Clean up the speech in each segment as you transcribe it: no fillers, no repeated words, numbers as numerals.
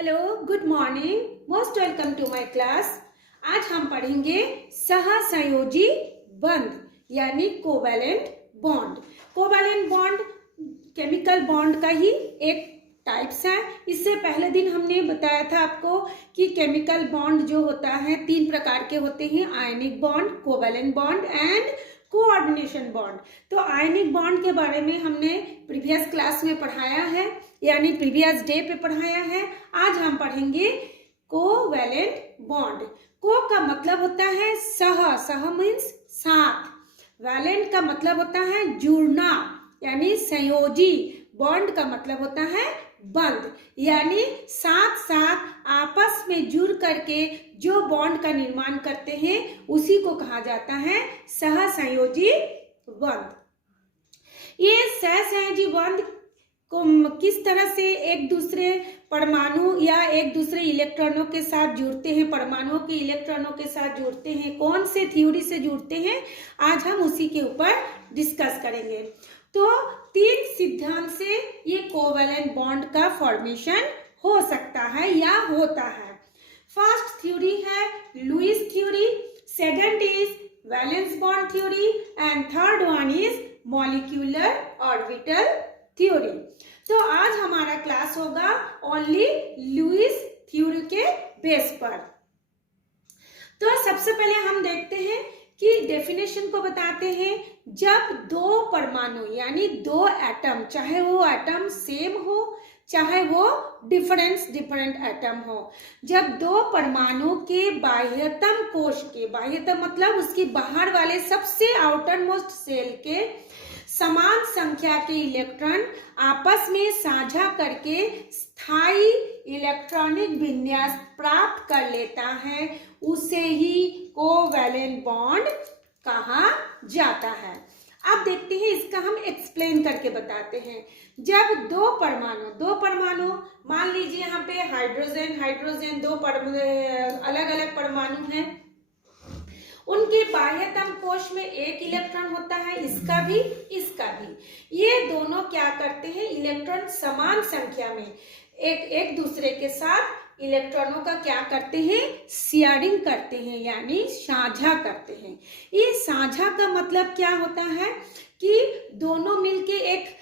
Hello, good morning, most welcome to my class. आज हम पढ़ेंगे सहसंयोजी बंध यानी covalent bond. Covalent bond chemical bond का ही एक टाइप्स है। इससे पहले दिन हमने बताया था आपको कि केमिकल बॉन्ड जो होता है 3 प्रकार के होते हैं, ionic bond, covalent bond and coordination bond. तो आयनिक बॉन्ड के बारे में हमने प्रीवियस क्लास में पढ़ाया है, यानी प्रीवियस डे पे पढ़ाया है। आज हम पढ़ेंगे कोवैलेंट बॉन्ड। को का मतलब होता है सह मीन्स साथ, वैलेंट का मतलब होता है जुड़ना यानी संयोजी, बॉन्ड का मतलब होता है बंध यानी साथ साथ आपस में जुड़ करके जो बॉन्ड का निर्माण करते हैं उसी को कहा जाता है सहसंयोजी बंध। ये सहसंयोजी बंध को किस तरह से एक दूसरे परमाणु या एक दूसरे इलेक्ट्रॉनों के साथ जुड़ते हैं, परमाणुओं के इलेक्ट्रॉनों के साथ जुड़ते हैं, कौन से थ्योरी से जुड़ते हैं, आज हम उसी के ऊपर डिस्कस करेंगे। तो 3 सिद्धांत से ये कोवैलेंट बॉन्ड का फॉर्मेशन हो सकता है या होता है। फर्स्ट थ्योरी है Lewis theory, second is valence bond theory and third one is molecular orbital theory. तो आज हमारा क्लास होगा ओनली लुईस थ्योरी के बेस पर। तो सबसे पहले हम देखते हैं कि डेफिनेशन को बताते हैं। जब 2 परमाणु यानी 2 एटम, चाहे वो एटम सेम हो चाहे वो डिफरेंट एटम हो, जब 2 परमाणु के बाह्यतम कोश के, बाह्यतम मतलब उसकी बाहर वाले सबसे आउटर मोस्ट सेल के समान संख्या के इलेक्ट्रॉन आपस में साझा करके स्थायी इलेक्ट्रॉनिक विन्यास प्राप्त कर लेता है, उसे ही कोवैलेंट बॉन्ड कहा जाता है। अब देखते हैं, इसका हम एक्सप्लेन करके बताते हैं। जब 2 परमाणु मान लीजिए यहाँ पे हाइड्रोजन 2 अलग अलग परमाणु हैं, उनके बाह्यतम कोश में 1 इलेक्ट्रॉन होता है, इसका भी इसका भी। ये दोनों क्या करते हैं, इलेक्ट्रॉन समान संख्या में एक दूसरे के साथ इलेक्ट्रॉनों का क्या करते हैं, शेयरिंग करते हैं यानी साझा करते हैं। ये साझा का मतलब क्या होता है कि दोनों मिलके एक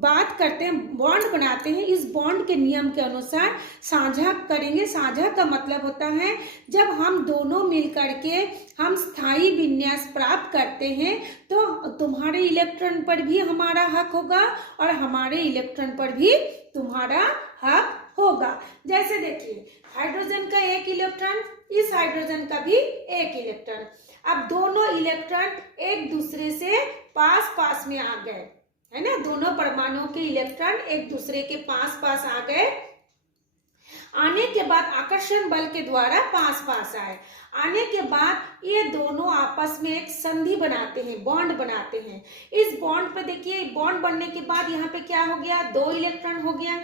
बात करते हैं, बॉन्ड बनाते हैं। इस बॉन्ड के नियम के अनुसार साझा करेंगे। साझा का मतलब होता है जब हम दोनों मिलकर के हम स्थायी विन्यास प्राप्त करते हैं तो तुम्हारे इलेक्ट्रॉन पर भी हमारा हक होगा और हमारे इलेक्ट्रॉन पर भी तुम्हारा हक होगा। जैसे देखिए, हाइड्रोजन का 1 इलेक्ट्रॉन, इस हाइड्रोजन का भी 1 इलेक्ट्रॉन। अब दोनों इलेक्ट्रॉन एक दूसरे से पास में आ गए, है ना, दोनों परमाणुओं के इलेक्ट्रॉन एक दूसरे के पास आ गए। आने के बाद आकर्षण बल के द्वारा पास आए। आने के बाद ये दोनों आपस में एक संधि बनाते हैं, बॉन्ड बनाते हैं। इस बॉन्ड पे देखिए, बॉन्ड बनने के बाद यहाँ पे क्या हो गया, 2 इलेक्ट्रॉन हो गया।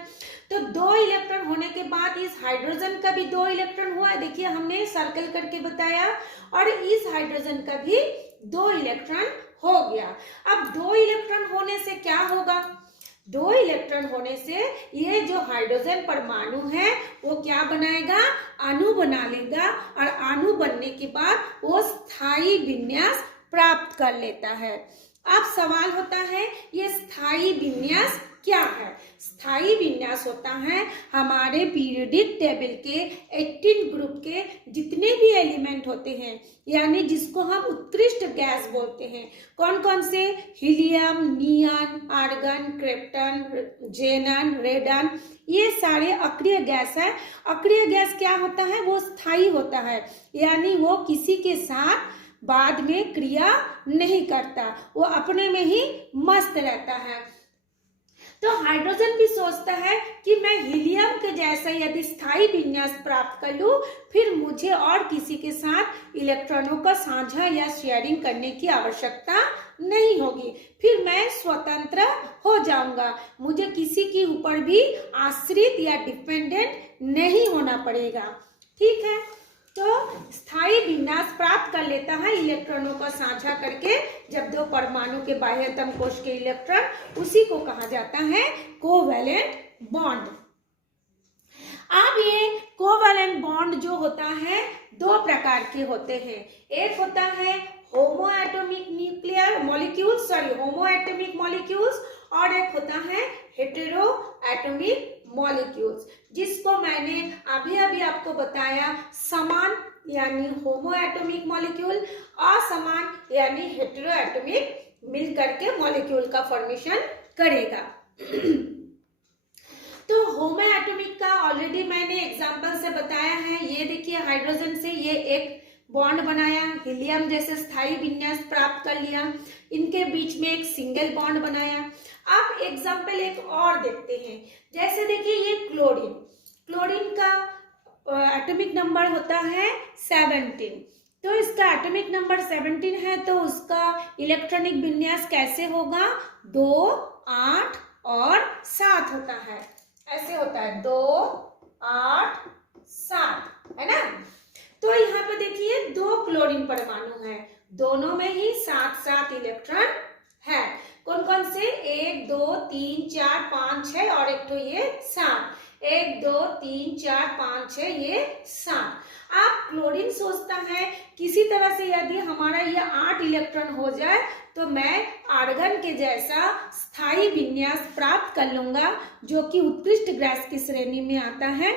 तो 2 इलेक्ट्रॉन होने के बाद इस हाइड्रोजन का भी 2 इलेक्ट्रॉन हुआ, देखिए हमने सर्कल करके बताया, और इस हाइड्रोजन का भी 2 इलेक्ट्रॉन हो गया। अब 2 इलेक्ट्रॉन होने से क्या होगा, 2 इलेक्ट्रॉन होने से ये जो हाइड्रोजन परमाणु है वो क्या बनाएगा, अणु बना लेगा, और अणु बनने के बाद वो स्थायी विन्यास प्राप्त कर लेता है। अब सवाल होता है, ये स्थायी विन्यास क्या है? स्थायी विन्यास होता है हमारे पीरियोडिक टेबल के 18 ग्रुप के जितने भी एलिमेंट होते हैं, यानी जिसको हम उत्कृष्ट गैस बोलते हैं। कौन कौन से? हीलियम, नियॉन, आर्गन, क्रिप्टन, जेनन, रेडन, ये सारे अक्रिय गैस है। अक्रिय गैस क्या होता है, वो स्थायी होता है, यानी वो किसी के साथ बाद में क्रिया नहीं करता, वो अपने में ही मस्त रहता है। तो हाइड्रोजन भी सोचता है कि मैं हीलियम के जैसा यदि स्थायी विन्यास प्राप्त कर लूं, फिर मुझे और किसी के साथ इलेक्ट्रॉनों का साझा या शेयरिंग करने की आवश्यकता नहीं होगी, फिर मैं स्वतंत्र हो जाऊंगा, मुझे किसी के ऊपर भी आश्रित या डिपेंडेंट नहीं होना पड़ेगा। ठीक है, तो स्थायी विन्यास प्राप्त कर लेता है इलेक्ट्रॉनों का साझा करके। जब 2 परमाणु के बाह्यतम कोश के इलेक्ट्रॉन, उसी को कहा जाता है कोवैलेंट बॉन्ड। प्रकार के होते हैं। एक होता है होमो एटॉमिक मॉलिक्यूल्स और एक होता है हेटेरो एटॉमिक मॉलिक्यूल्स, जिसको मैंने अभी अभी आपको बताया, समान यानी होमो एटॉमिक मॉलिक्यूल, असमान यानी हेटेरो एटॉमिक मिलकर के मॉलिक्यूल का फॉर्मेशन करेगा। तो होमो एटॉमिक का ऑलरेडी मैंने एग्जांपल से बताया है। ये देखिए, हाइड्रोजन से ये एक बॉन्ड बनाया, हीलियम जैसे स्थायी विन्यास प्राप्त कर लिया, इनके बीच में एक सिंगल बॉन्ड बनाया। अब एग्जांपल एक और देखते हैं, जैसे देखिए ये क्लोरीन का एटॉमिक नंबर होता है 17। तो इसका एटॉमिक नंबर 17 है, तो उसका इलेक्ट्रॉनिक विन्यास कैसे होगा? 2, 8 और 7 होता है। ऐसे होता है 2, 8, 7, है ना। तो यहाँ पे देखिए 2 क्लोरीन परमाणु है, दोनों में ही 7-7 इलेक्ट्रॉन है। कौन कौन से? 1, 2, 3, 4, 5, 6 और एक तो ये 7। 1, 2, 3, 4, 5, 6, ये 7। आप क्लोरीन सोचता है किसी तरह से यदि हमारा ये 8 इलेक्ट्रॉन हो जाए तो मैं आर्गन के जैसा स्थायी विन्यास प्राप्त कर लूंगा, जो कि उत्कृष्ट गैस की श्रेणी में आता है।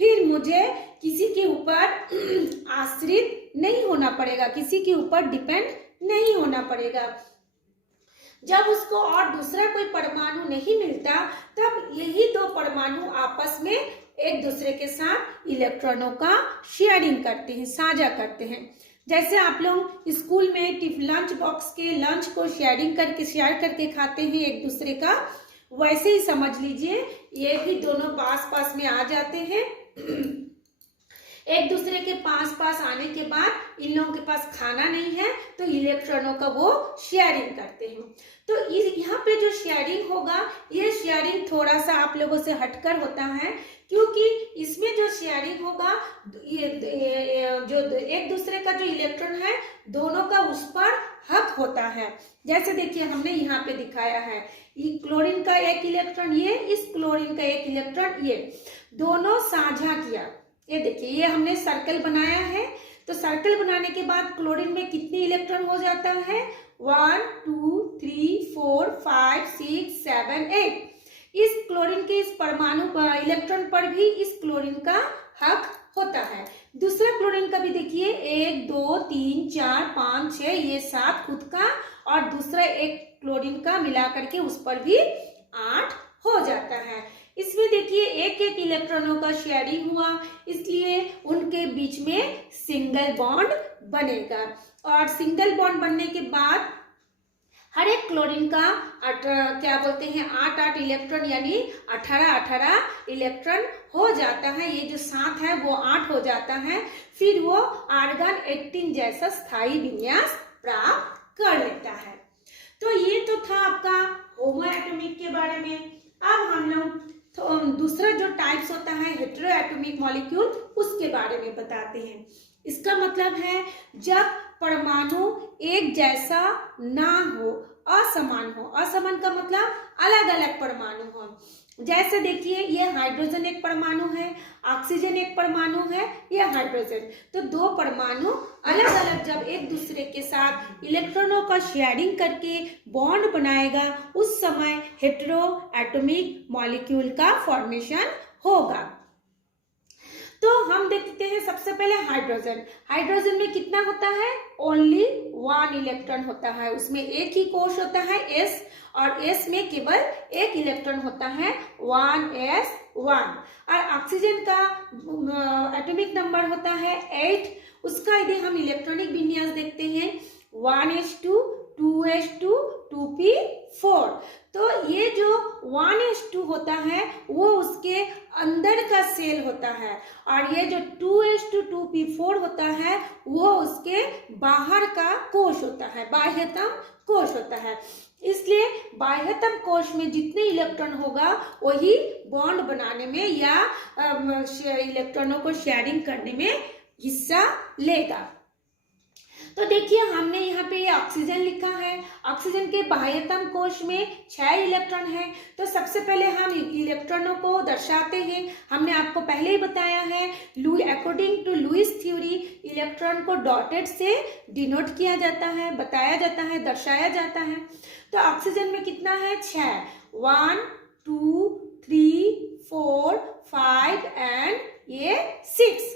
फिर मुझे किसी के ऊपर आश्रित नहीं होना पड़ेगा, किसी के ऊपर डिपेंड नहीं होना पड़ेगा। जब उसको और दूसरा कोई परमाणु नहीं मिलता, तब यही 2 परमाणु आपस में एक दूसरे के साथ इलेक्ट्रॉनों का शेयरिंग करते हैं, साझा करते हैं। जैसे आप लोग स्कूल में लंच बॉक्स के लंच को शेयर करके खाते हैं एक दूसरे का, वैसे ही समझ लीजिए ये भी दोनों पास पास में आ जाते हैं। एक दूसरे के पास आने के बाद इन लोगों के पास खाना नहीं है, तो इलेक्ट्रॉनों का वो शेयरिंग करते हैं। तो यहाँ पे जो शेयरिंग होगा, ये शेयरिंग थोड़ा सा आप लोगों से हटकर होता है, क्योंकि इसमें जो शेयरिंग होगा, ये जो एक दूसरे का जो इलेक्ट्रॉन है, दोनों का उस पर हक होता है। जैसे देखिए हमने यहाँ पे दिखाया है, ये क्लोरीन का एक इलेक्ट्रॉन, ये इस क्लोरीन का एक इलेक्ट्रॉन, ये दोनों साझा किया। ये देखिए, ये हमने सर्कल बनाया है, तो सर्कल बनाने के बाद क्लोरीन में कितने इलेक्ट्रॉन हो जाता है? 1, 2, 3, 4, 5, 6, 7, 8। इस क्लोरीन के इस परमाणु इलेक्ट्रॉन पर भी इस क्लोरीन का हक होता है। दूसरा क्लोरीन का भी देखिए, 1, 2, 3, 4, 5, 6, ये 7 खुद का, और दूसरा एक क्लोरीन का मिला करके उस पर भी 8 हो जाता है। इसमें देखिए एक एक इलेक्ट्रॉनों का शेयरिंग हुआ, इसलिए उनके बीच में सिंगल बॉन्ड बनेगा। और सिंगल बॉन्ड बनने के बाद हर एक क्लोरीन का 8 इलेक्ट्रॉन यानी 18 इलेक्ट्रॉन हो जाता है। ये जो 7 है वो 8 हो जाता है, फिर वो आर्गन 18 जैसा स्थायी विन्यास प्राप्त कर लेता है। तो ये तो था आपका होमो एटॉमिक के बारे में। अब हम लोग तो दूसरा जो टाइप्स होता है हेटेरो एटॉमिक मॉलिक्यूल, उसके बारे में बताते हैं। इसका मतलब है जब परमाणु एक जैसा ना हो, असमान हो। असमान का मतलब अलग अलग परमाणु हो। जैसे देखिए ये हाइड्रोजन एक परमाणु है, ऑक्सीजन एक परमाणु है, यह हाइड्रोजन। तो 2 परमाणु अलग अलग जब एक दूसरे के साथ इलेक्ट्रॉनों का शेयरिंग करके बॉन्ड बनाएगा, उस समय हेटेरो एटॉमिक मॉलिक्यूल का फॉर्मेशन होगा। तो हम देखते हैं सबसे पहले हाइड्रोजन। हाइड्रोजन में कितना होता है? ओनली 1 इलेक्ट्रॉन होता है, उसमें एक ही कोश होता है S, और S में केवल एक इलेक्ट्रॉन होता है 1s1। और ऑक्सीजन का एटॉमिक नंबर होता है 8। उसका यदि हम इलेक्ट्रॉनिक विन्यास देखते हैं 1s2, 2s2, 2p4। तो ये जो 1s2 होता है वो उसके अंदर का सेल होता है, और ये जो 2s2, 2p4 होता है वो उसके बाहर का कोश होता है, बाह्यतम कोश होता है। इसलिए बाह्यतम कोश में जितने इलेक्ट्रॉन होगा वही बॉन्ड बनाने में या इलेक्ट्रॉनों को शेयरिंग करने में हिस्सा लेगा। तो देखिए हमने यहाँ पे ये ऑक्सीजन लिखा है। ऑक्सीजन के बाह्यतम कोश में 6 इलेक्ट्रॉन है। तो सबसे पहले हम इलेक्ट्रॉनों को दर्शाते हैं। हमने आपको पहले ही बताया है, according to Lewis theory electron को डॉटेड से डिनोट किया जाता है, बताया जाता है, दर्शाया जाता है। तो ऑक्सीजन में कितना है? 6, 1 2 3 4 5 एंड ये 6।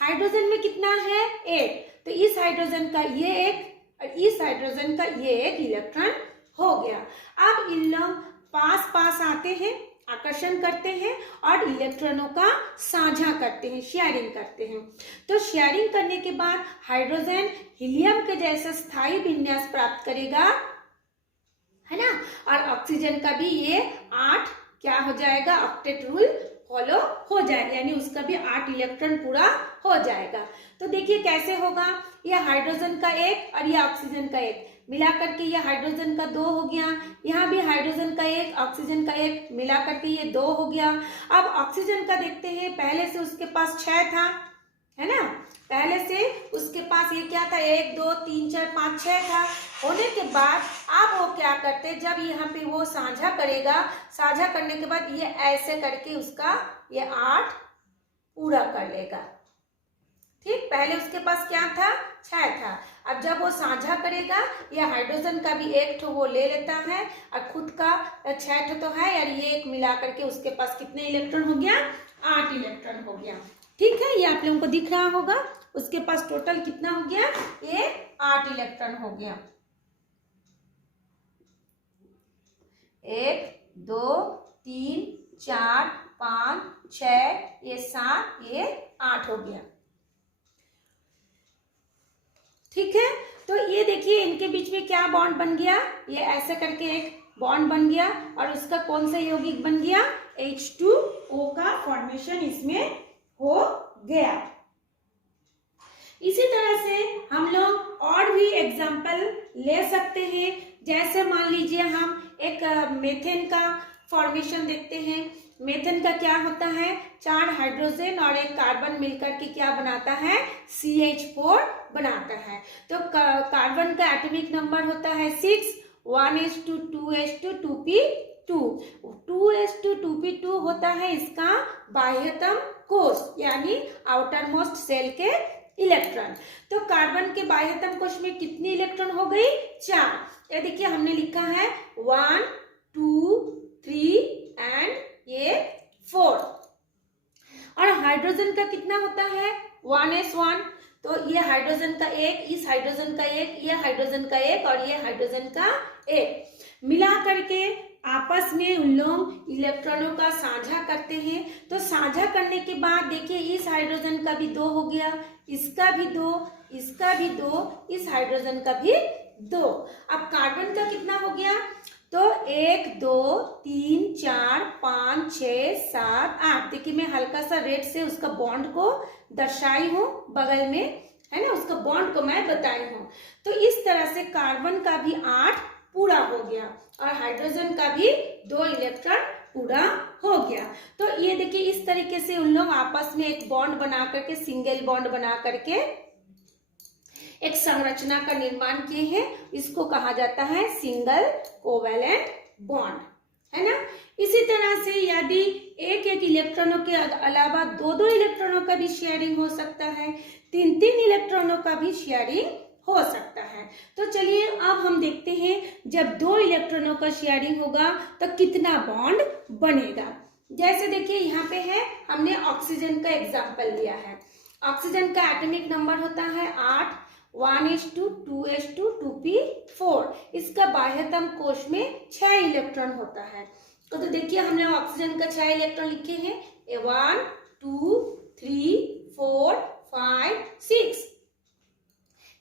हाइड्रोजन में कितना है? 8। तो इस हाइड्रोजन का ये एक और इस हाइड्रोजन का ये एक इलेक्ट्रॉन हो गया। अब इन लोग पास पास आते हैं, आकर्षण करते हैं और इलेक्ट्रॉनों का साझा करते हैं, शेयरिंग करते हैं। तो शेयरिंग करने के बाद हाइड्रोजन हीलियम के जैसा स्थायी विन्यास प्राप्त करेगा, है ना। और ऑक्सीजन का भी ये 8 क्या हो जाएगा? ऑक्टेट रूल फॉलो हो जाएगा, यानी उसका भी 8 इलेक्ट्रॉन पूरा हो जाएगा। तो देखिए कैसे होगा, ये हाइड्रोजन का 1 और ये ऑक्सीजन का 1 मिला करके ये हाइड्रोजन का 2 हो गया। यहाँ भी हाइड्रोजन का 1 ऑक्सीजन का 1 मिला करके ये 2 हो गया। अब ऑक्सीजन का देखते हैं, पहले से उसके पास 6 था, है ना। पहले से उसके पास ये क्या था? 1 2 3 4 5 6 था। होने के बाद अब वो क्या करते, जब यहाँ पे वो साझा करेगा, साझा करने के बाद ये ऐसे करके उसका ये 8 पूरा कर लेगा। ठीक, पहले उसके पास क्या था? 6 था। अब जब वो साझा करेगा, ये हाइड्रोजन का भी 1 ठो वो ले लेता है और खुद का 6 ठो तो है यार, ये एक मिला करके उसके पास कितने इलेक्ट्रॉन हो गया? 8 इलेक्ट्रॉन हो गया। ठीक है, ये आप लोगों को दिख रहा होगा। उसके पास टोटल कितना हो गया? ये 8 इलेक्ट्रॉन हो गया। 1 2 3 4 5 6 ये 7 ये 8 हो गया। ठीक है, तो ये देखिए इनके बीच में क्या बॉन्ड बन गया? ये ऐसे करके एक बॉन्ड बन गया और उसका कौन सा यौगिक बन गया? H2O का फॉर्मेशन इसमें हो गया। इसी तरह से हम लोग और भी एग्जाम्पल ले सकते हैं। जैसे मान लीजिए हम एक मेथेन का फॉर्मेशन देखते हैं। मेथेन का क्या होता है? 4 हाइड्रोजन और 1 कार्बन मिलकर के क्या बनाता है? CH4 बनाता है। तो कार्बन का एटॉमिक नंबर होता है 6, 1s2 2s2 2p2। 2s2 2p2 होता है इसका बाह्यतम कोश, यानी आउटर मोस्ट सेल के इलेक्ट्रॉन। तो कार्बन के बाह्यतम कोश में कितनी इलेक्ट्रॉन हो गई? 4। ये देखिए हमने लिखा है 1 2 3 एंड ये 4। और हाइड्रोजन का कितना होता है? 1s1। तो ये हाइड्रोजन का 1, इस हाइड्रोजन का 1, ये हाइड्रोजन का 1 और ये हाइड्रोजन का 1 मिला करके आपस में उन लोग इलेक्ट्रॉनों का साझा करते हैं। तो साझा करने के बाद देखिए इस हाइड्रोजन का भी 2 हो गया, इसका भी 2, इसका भी 2, इस हाइड्रोजन का भी 2। अब कार्बन का कितना हो गया? तो 1 2 3 4 5 6 7 8। देखिए मैं हल्का सा रेड से उसका बॉन्ड को दर्शाई हूँ बगल में, है ना, उसका बॉन्ड को मैं बताई हूँ। तो इस तरह से कार्बन का भी 8 पूरा हो गया और हाइड्रोजन का भी 2 इलेक्ट्रॉन पूरा हो गया। तो ये देखिए इस तरीके से उन लोग आपस में एक बॉन्ड बना करके, सिंगल बॉन्ड बना करके एक संरचना का निर्माण किए हैं। इसको कहा जाता है सिंगल कोवैलेंट बॉन्ड, है ना। इसी तरह से यदि एक एक इलेक्ट्रॉनों के अलावा 2-2 इलेक्ट्रॉनों का भी शेयरिंग हो सकता है, 3-3 इलेक्ट्रॉनों का भी शेयरिंग हो सकता है। तो चलिए अब हम देखते हैं जब 2 इलेक्ट्रॉनों का शेयरिंग होगा तो कितना बॉन्ड बनेगा। जैसे देखिए यहाँ पे है, हमने ऑक्सीजन का एग्जाम्पल लिया है। ऑक्सीजन का एटॉमिक नंबर होता है 8, 1s2 2s2 2p4। इसका बाह्यतम कोश में 6 इलेक्ट्रॉन होता है। तो देखिए हमने ऑक्सीजन का 6 इलेक्ट्रॉन लिखे हैं, 1 2 3 4 5 6।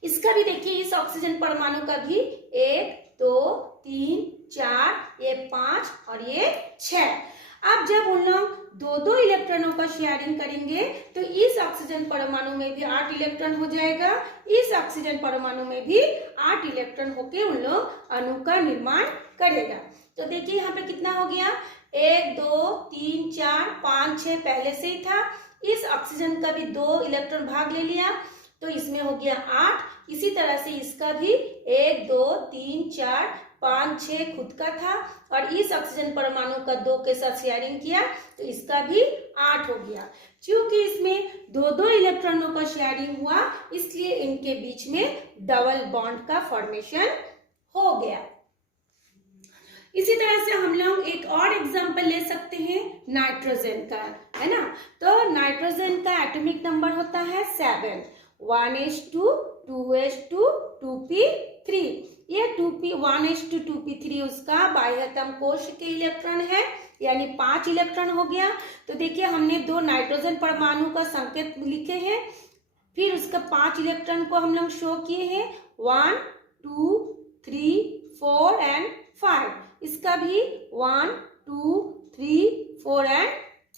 इसका भी देखिए इस ऑक्सीजन परमाणु का भी 1 2 3 4 ये 5 और ये 6। अब जब उन लोग 2-2 इलेक्ट्रॉनों का शेयरिंग करेंगे तो इस ऑक्सीजन परमाणु में भी 8 इलेक्ट्रॉन हो जाएगा, इस ऑक्सीजन परमाणु में भी 8 इलेक्ट्रॉन होके उन लोग अणु का निर्माण करेगा। तो देखिए यहाँ पे कितना हो गया, 1 2 3 4 5 6 पहले से ही था। इस ऑक्सीजन का भी 2 इलेक्ट्रॉन भाग ले लिया, तो इसमें हो गया 8। इसी तरह से इसका भी 1 2 3 4 5 6 खुद का था और इस ऑक्सीजन परमाणु का 2 के साथ शेयरिंग किया तो इसका भी 8 हो गया। क्योंकि इसमें 2 इलेक्ट्रॉनों का शेयरिंग हुआ इसलिए इनके बीच में डबल बॉन्ड का फॉर्मेशन हो गया। इसी तरह से हम लोग एक और एग्जांपल ले सकते हैं नाइट्रोजन का, है ना। तो नाइट्रोजन का एटॉमिक नंबर होता है 7, 1s2 2s2 2p3। ये 1s2 2p3 उसका बाह्यतम कोश के इलेक्ट्रॉन है, यानी 5 इलेक्ट्रॉन हो गया। तो देखिए हमने 2 नाइट्रोजन परमाणु का संकेत लिखे हैं, फिर उसका 5 इलेक्ट्रॉन को हम लोग शो किए हैं 1 2 3 4 एंड 5। इसका भी 1 2 3 4 एंड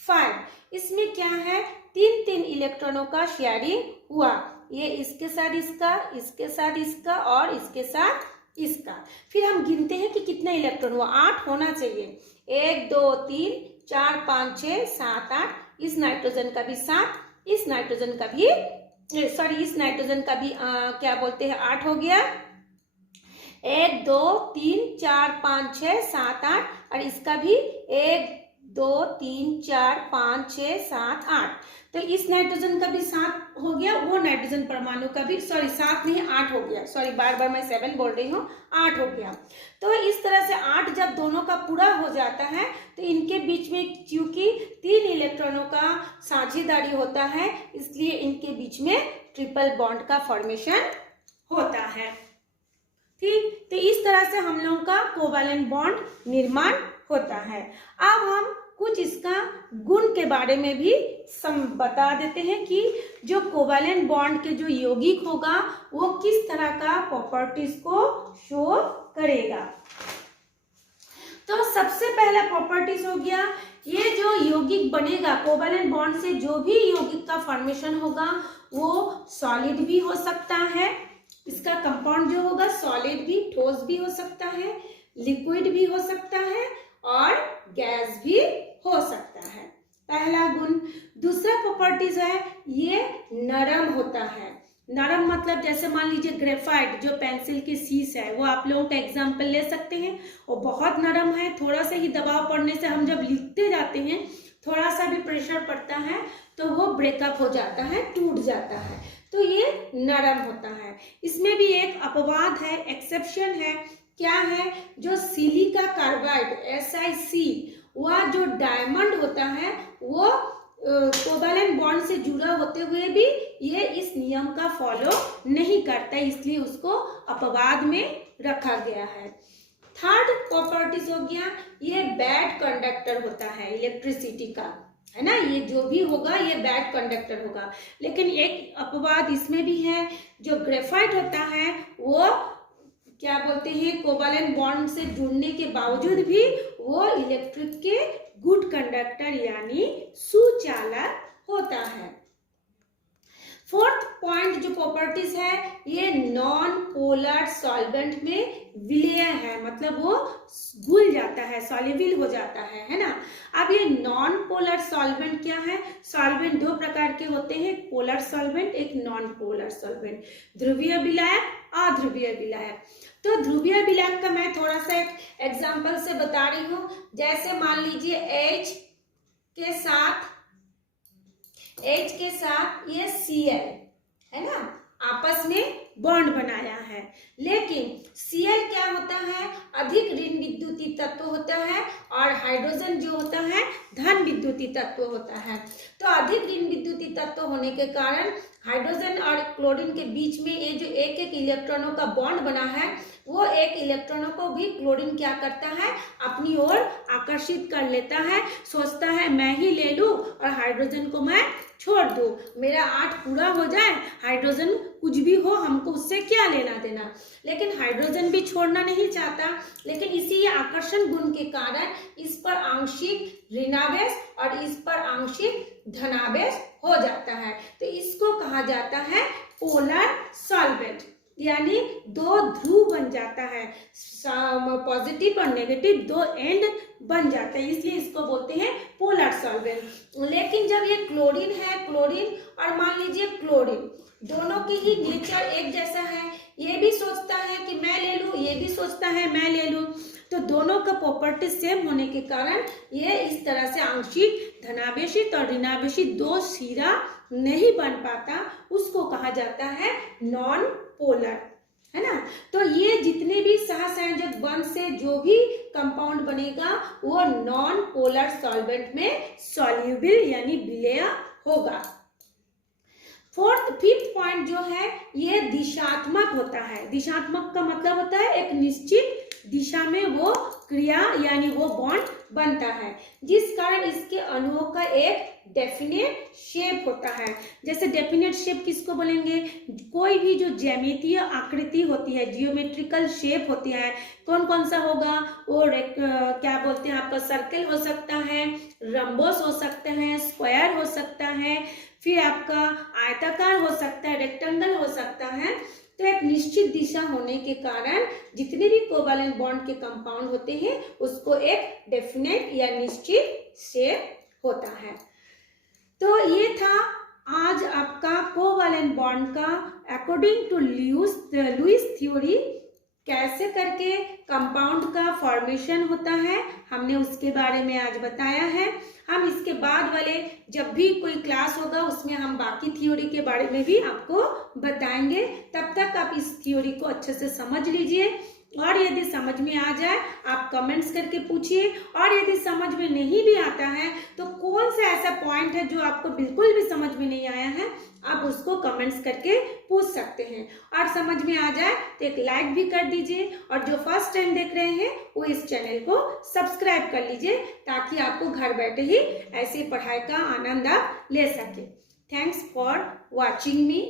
5। इसमें क्या है 3 इलेक्ट्रॉनों का शेयरिंग हुआ, ये इसके साथ इसका, इसके साथ इसका और इसके साथ इसका। फिर हम गिनते हैं कि कितना इलेक्ट्रॉन हुआ, 8 होना चाहिए। 1 2 3 4 5 6 7 8। इस नाइट्रोजन का भी 7, इस नाइट्रोजन का भी इस नाइट्रोजन का भी क्या बोलते हैं 8 हो गया। 1 2 3 4 5 6 7 8 और इसका भी 1 2 3 4 5 6 7 8। तो इस नाइट्रोजन का भी 7 हो गया, वो नाइट्रोजन परमाणु का भी 7 नहीं 8 हो गया। बार बार मैं 7 बोल रही हूँ, 8 हो गया। तो इस तरह से 8 जब दोनों का पूरा हो जाता है तो इनके बीच में क्योंकि 3 इलेक्ट्रॉनों का साझेदारी होता है इसलिए इनके बीच में ट्रिपल बॉन्ड का फॉर्मेशन होता है। ठीक, तो इस तरह से हम लोगों का कोवैलेंट बॉन्ड निर्माण होता है। अब हम कुछ इसका गुण के बारे में भी बता देते हैं कि जो कोवैलेंट बॉन्ड के जो यौगिक होगा वो किस तरह का प्रॉपर्टीज को शो करेगा। तो सबसे पहला प्रॉपर्टीज हो गया, ये जो यौगिक बनेगा कोवैलेंट बॉन्ड से, जो भी यौगिक का फॉर्मेशन होगा वो सॉलिड भी हो सकता है, इसका कंपाउंड जो होगा सॉलिड भी, ठोस भी हो सकता है, लिक्विड भी हो सकता है और गैस भी हो सकता है, पहला गुण। दूसरा प्रॉपर्टीज है ये नरम होता है। नरम मतलब जैसे मान लीजिए ग्रेफाइट जो पेंसिल की शीश है, वो आप लोगों का एग्जांपल ले सकते हैं, वो बहुत नरम है, थोड़ा सा ही दबाव पड़ने से हम जब लिखते जाते हैं थोड़ा सा भी प्रेशर पड़ता है तो वो ब्रेकअप हो जाता है, टूट जाता है, तो ये नरम होता है। इसमें भी एक अपवाद है, एक्सेप्शन है, क्या है, जो सिलिका कार्बाइड SiC वह जो डायमंड होता है वो कोवैलेंट बॉन्ड से जुड़ा होते हुए भी ये इस नियम का फॉलो नहीं करता, इसलिए उसको अपवाद में रखा गया है। थर्ड प्रॉपर्टीज हो गया, ये बैड कंडक्टर होता है इलेक्ट्रिसिटी का, है ना, ये जो भी होगा ये बैड कंडक्टर होगा। लेकिन एक अपवाद इसमें भी है, जो ग्रेफाइट होता है वो क्या बोलते हैं कोवैलेंट बॉन्ड से जुड़ने के बावजूद भी वो इलेक्ट्रिक के गुड कंडक्टर यानी सुचालक होता है। फोर्थ पॉइंट जो प्रॉपर्टीज है, ये नॉन पोलर सॉल्वेंट में विलेय है, मतलब वो घुल जाता है, सॉल्युबल हो जाता है ना। अब ये नॉन पोलर सॉल्वेंट क्या है, सॉल्वेंट 2 प्रकार के होते हैं, एक पोलर सॉल्वेंट एक नॉन पोलर सॉल्वेंट, ध्रुवीय विलायक, अध्रुवीय विलायक। तो ध्रुवीय विलायक का मैं थोड़ा सा एक एग्जांपल से बता रही हूँ, जैसे मान लीजिए H के साथ ये Cl है ना, आपस में बॉन्ड बनाया है, लेकिन Cl क्या होता है, अधिक ऋण विद्युतीय तत्व होता है और हाइड्रोजन जो होता है धन विद्युतीय तत्व होता है। तो अधिक ऋण विद्युतीय तत्व होने के कारण हाइड्रोजन और क्लोरीन के बीच में ये जो एक एक इलेक्ट्रॉनों का बॉन्ड बना है, वो एक इलेक्ट्रॉनों को भी क्लोरीन क्या करता है, अपनी ओर आकर्षित कर लेता है, सोचता है मैं ही ले लूं और हाइड्रोजन को मैं छोड़ दूं, मेरा 8 पूरा हो जाए, हाइड्रोजन कुछ भी हो हमको उससे क्या लेना देना। लेकिन हाइड्रोजन भी छोड़ना नहीं चाहता, लेकिन इसी आकर्षण गुण के कारण इस पर आंशिक ऋणावेश और इस पर आंशिक धनावेश हो जाता है, तो इसको कहा जाता है पोलर सॉल्वेंट। यानी दो ध्रुव बन जाता है, पॉजिटिव और नेगेटिव दो एंड बन जाते हैं, इसलिए इसको बोलते हैं पोलर सॉल्वेंट। लेकिन जब ये क्लोरीन है, क्लोरीन और मान लीजिए क्लोरीन, दोनों की ही नेचर एक जैसा है, ये भी सोचता है कि मैं ले लूं, ये भी सोचता है मैं ले लूं, तो दोनों का प्रॉपर्टी सेम होने के कारण ये इस तरह से आंशिक धनावेशित और ऋणावेशित दो सिरा नहीं बन पाता, उसको कहा जाता है नॉन पोलर, है ना। तो ये जितने भी सहसंयोजक बंध से जो भी कंपाउंड बनेगा वो नॉन पोलर सॉल्वेंट में सॉल्युबल यानी विलेय होगा। फिफ्थ पॉइंट जो है ये दिशात्मक होता है। दिशात्मक का मतलब होता है एक निश्चित दिशा में वो क्रिया यानी वो बॉन्ड बनता है, जिस कारण इसके अणुओं का एक डेफिनेट शेप होता है। जैसे डेफिनेट शेप किसको बोलेंगे, कोई भी जो ज्यामितीय आकृति होती है, जियोमेट्रिकल शेप होती है, कौन कौन सा होगा वो क्या बोलते हैं आपका, सर्कल हो सकता है, रंबोस हो सकते हैं, स्क्वायर हो सकता है, फिर आपका आयताकार हो सकता है, रेक्टेंगल हो सकता है। तो एक निश्चित दिशा होने के कारण जितने भी कोवैलेंट बॉन्ड के कंपाउंड होते हैं उसको एक डेफिनेट या निश्चित शेप होता है। तो ये था आज आपका कोवैलेंट बॉन्ड का अकॉर्डिंग टू लुईस थ्योरी कैसे करके कंपाउंड का फॉर्मेशन होता है, हमने उसके बारे में आज बताया है। हम इसके बाद वाले जब भी कोई क्लास होगा उसमें हम बाकी थ्योरी के बारे में भी आपको बताएंगे। तब तक आप इस थ्योरी को अच्छे से समझ लीजिए, और यदि समझ में आ जाए आप कमेंट्स करके पूछिए, और यदि समझ में नहीं भी आता है तो कौन सा ऐसा पॉइंट है जो आपको बिल्कुल भी समझ में नहीं आया है आप उसको कमेंट्स करके पूछ सकते हैं। और समझ में आ जाए तो एक लाइक भी कर दीजिए, और जो फर्स्ट टाइम देख रहे हैं वो इस चैनल को सब्सक्राइब कर लीजिए ताकि आपको घर बैठे ही ऐसी पढ़ाई का आनंद आप ले सके। Thanks for watching me.